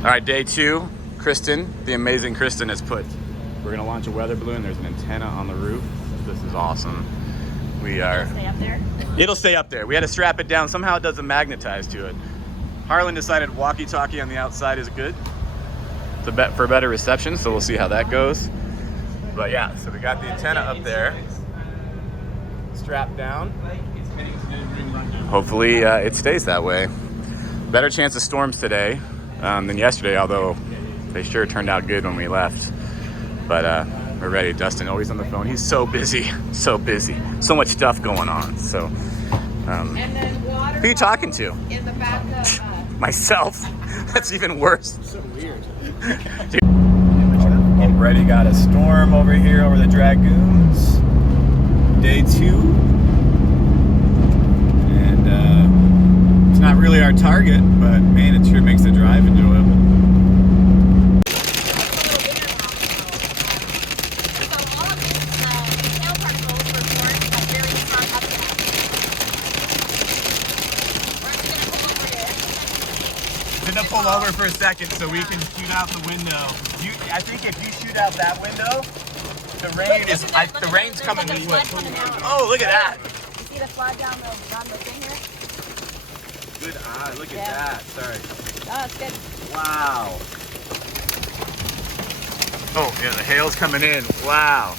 All right, day 2. Kristen, the amazing Kristen, has put. We're gonna launch a weather balloon. There's an antenna on the roof. This is awesome. We are. It'll stay up there? It'll stay up there. We had to strap it down. Somehow it doesn't magnetize to it. Harlan decided walkie-talkie on the outside is good for better reception, so we'll see how that goes. But yeah, so we got the antenna up there, strapped down. Hopefully it stays that way. Better chance of storms today than yesterday, although they sure turned out good when we left. But we're ready. Dustin always on the phone. He's so busy, so busy. So much stuff going on. So, and then water who are you talking to? in the back of Myself. That's even worse. So weird. Already got a storm over here over the Dragoons. Day 2. And it's not really our target, but man, it sure makes the drive enjoyable. Gonna pull over for a second so we can shoot out the window. I think if you shoot out that window, the rain is. The rain's coming this way. Oh, look at that! You see the flag down the thing here? Good eye. Look at that. Sorry. Oh, it's good. Wow. Oh yeah, the hail's coming in. Wow.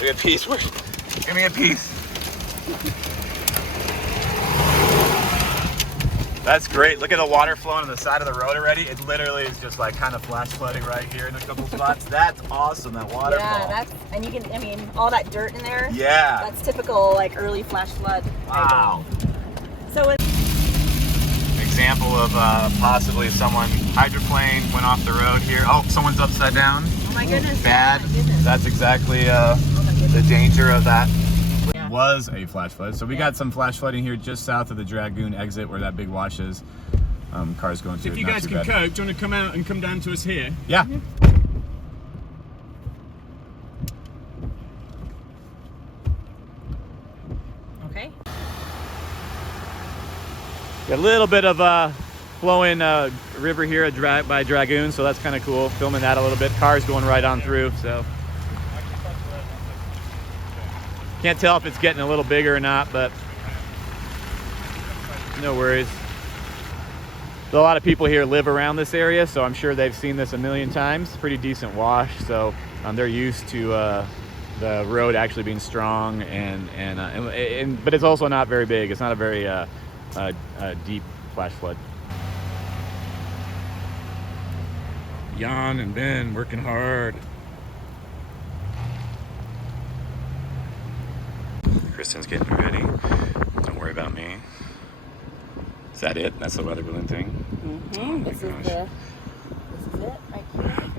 Look at piece. Give me a piece. That's great. Look at the water flowing on the side of the road already. It literally is just like kind of flash flooding right here in a couple spots. That's awesome, that waterfall. Yeah, and you can, I mean, all that dirt in there. Yeah. That's typical, like, early flash flood. Wow. So it's An example of possibly someone, hydroplane went off the road here. Oh, someone's upside down. oh my goodness. Bad. Oh my goodness. That's exactly Oh my goodness. the danger of that. Yeah. Was a flash flood. So we got some flash flooding here just south of the Dragoon exit where that big wash is. Cars going through If it, you not guys too can bad. cope, do you want to come out and come down to us here? Yeah. Okay. Got a little bit of flowing river here by Dragoon, so that's kind of cool. Filming that a little bit. Cars going right on through, so. Can't tell if it's getting a little bigger or not, but no worries. So a lot of people here live around this area, so I'm sure they've seen this a million times. Pretty decent wash, so they're used to the road actually being strong, but it's also not very big. It's not a very deep flash flood. Jan and Ben working hard. Kristen's getting ready. Don't worry about me. Is that it? That's the weather balloon thing? Mm-hmm. Oh my This is gosh. it right here.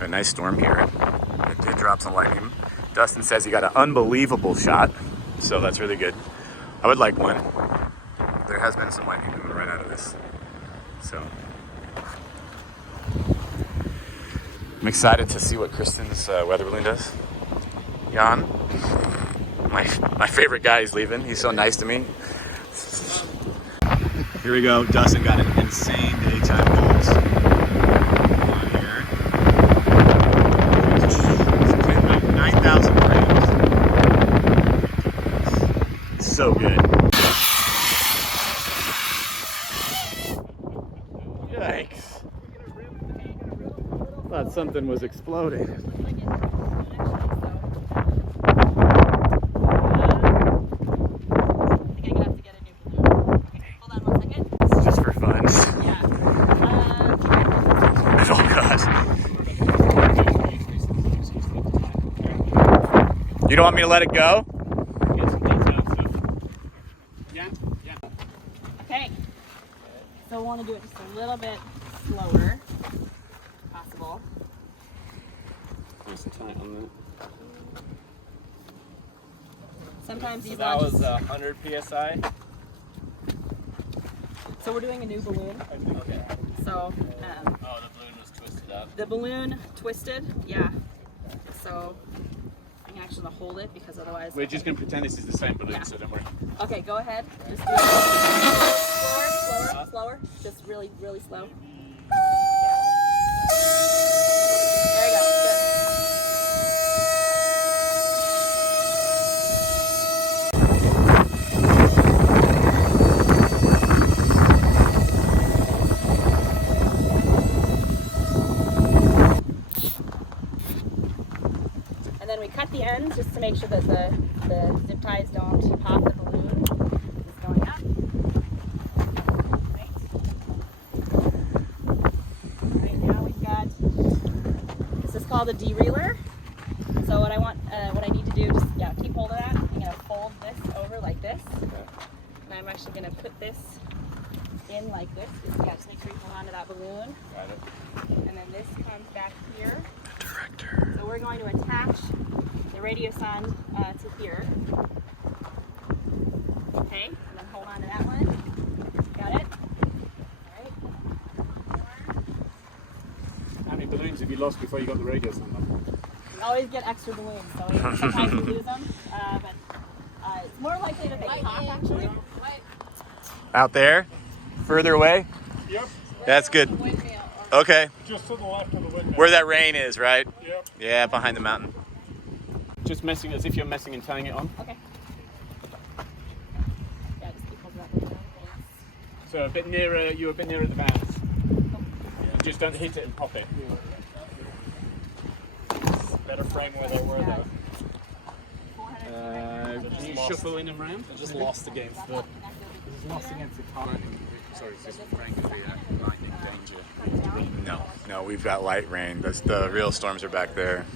A nice storm here. It did drop some lightning. Dustin says he got an unbelievable shot, so that's really good. I would like one. There has been some lightning coming right out of this. So I'm excited to see what Kristen's weather balloon does. Jan, my favorite guy, is leaving. He's so nice to me. Here we go. Dustin got an insane daytime pulse on here. 9,000 frames. So good. Yikes. Thought something was exploding. You don't want me to let it go? Yeah, yeah. Okay. So we want to do it just a little bit slower, if possible. Nice and tight on that. Sometimes these That was launches. 100 psi. So we're doing a new balloon. Okay. So Oh, the balloon was twisted up. the balloon twisted, yeah. So I'm actually gonna hold it because otherwise. We're just going to pretend this is the same balloon, Yeah. so don't worry. Okay, go ahead. Just do it. Slower, slower. Just really, really slow. There you go. Good. And then we cut the ends just to make sure that the zip ties don't pop the balloon. It's going up. Right. Right now we've got, this is called a derailleur. So what I need to do, just keep hold of that. I'm gonna fold this over like this. And I'm actually gonna put this in like this. Just make sure you hold on to that balloon. Got it. And then this comes back here. Director. So we're going to attach the radiosonde to here. Okay, and then hold on to that one. Got it? Alright. How many balloons have you lost before you got the radio on? We always get extra balloons, so sometimes we lose them. But it's more likely that they pop actually. Out there? Further away? Yep. That's good. Okay. Just to the left of the windmill. Where that rain is, right? Yep. Yeah, behind the mountain. Just messing as if you're messing and tying it on. Okay. Yeah, just keep holding that balloon. So a bit nearer, you're a bit nearer the bands. Just don't hit it and pop it. Better frame where they were though. Can you shuffle in and round? I just lost against the. Lost against the car. Sorry, it's just rain could be a lightning danger. No, we've got light rain. The real storms are back there.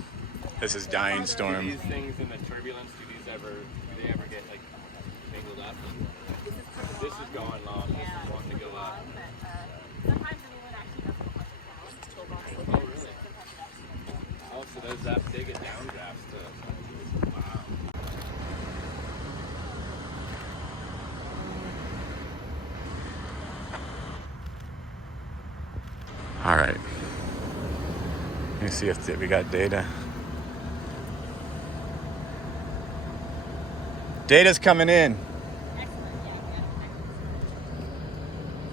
This is dying storm. These things in the turbulence, do they ever get like mingled up? This is going long. This is wanting to go up. Sometimes the balloon actually doesn't push it down. It's still long. Oh really? Oh, so there's that big a downdraft to. Wow. All right. Let me see if we got data. Data's coming in. Excellent.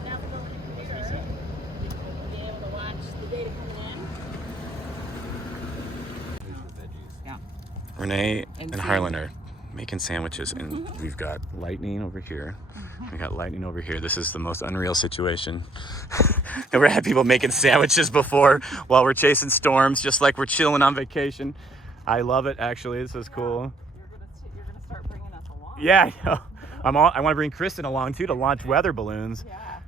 Now we'll go with the computer. You'll be able to watch the data coming in. Renee and Harlan are making sandwiches, and we've got lightning over here. We got lightning over here. This is the most unreal situation. Never had people making sandwiches before while we're chasing storms, just like we're chilling on vacation. I love it, actually. This is cool. You're gonna start bringing us along. Yeah, I want to bring Kristen along too to launch weather balloons. Yeah.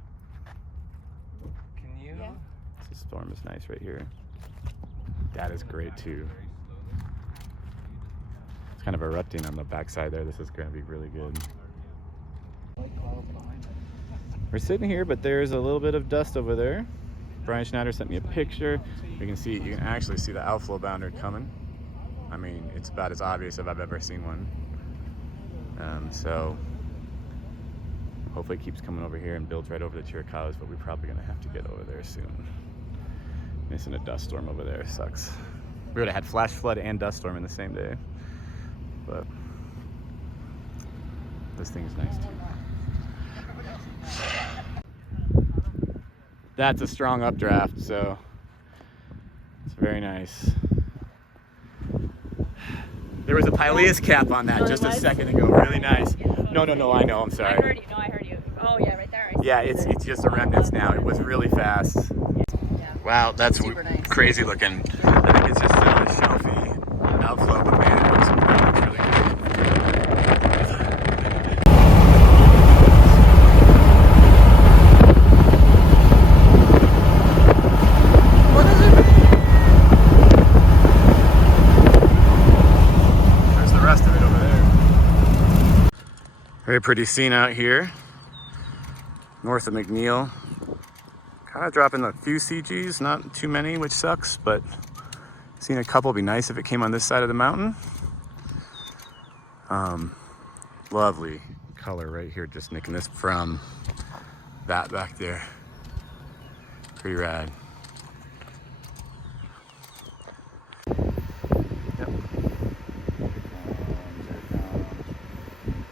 Can you? Yeah. This storm is nice right here. That is great too. It's kind of erupting on the backside there. This is going to be really good. We're sitting here, but there's a little bit of dust over there. Brian Schneider sent me a picture. You can actually see the outflow boundary coming. I mean, it's about as obvious if I've ever seen one. So hopefully it keeps coming over here and builds right over the Chiricahuas, but we're probably gonna have to get over there soon. Missing a dust storm over there sucks. We would have had flash flood and dust storm in the same day, but this thing is nice too. That's a strong updraft, so it's very nice. There was a Pileus cap on that just a second ago. Really nice. No, I know. I'm sorry. I heard you. No, I heard you. Oh yeah, right there. Yeah, it's just the remnants now. It was really fast. Yeah. Wow, that's Super nice. crazy looking. I think it's just a shelfie outflow, but man, it looks really good. What does it mean? There's the rest of it over there. Very pretty scene out here, north of McNeil. Kind of dropping a few CGs, not too many, which sucks, but seeing a couple would be nice if it came on this side of the mountain. Lovely color right here, just nicking this from that back there. Pretty rad. Yep.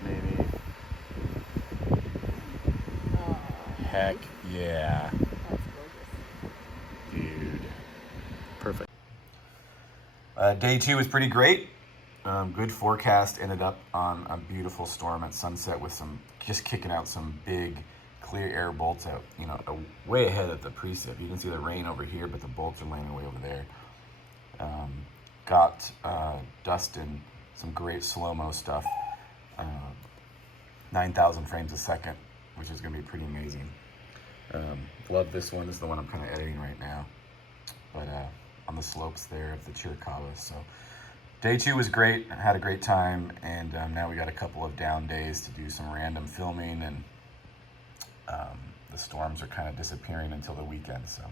Maybe. Heck yeah. That's gorgeous. Dude. Perfect. Day 2 was pretty great. Good forecast. Ended up on a beautiful storm at sunset with just kicking out some big clear air bolts out, way ahead of the precip. You can see the rain over here, but the bolts are landing way over there. Got Dustin some great slow-mo stuff. 9,000 frames a second, which is gonna be pretty amazing. Love this one. This is the one I'm kind of editing right now. But on the slopes there of the Chiricahua. So day 2 was great. I had a great time, and now we got a couple of down days to do some random filming, and the storms are kind of disappearing until the weekend. So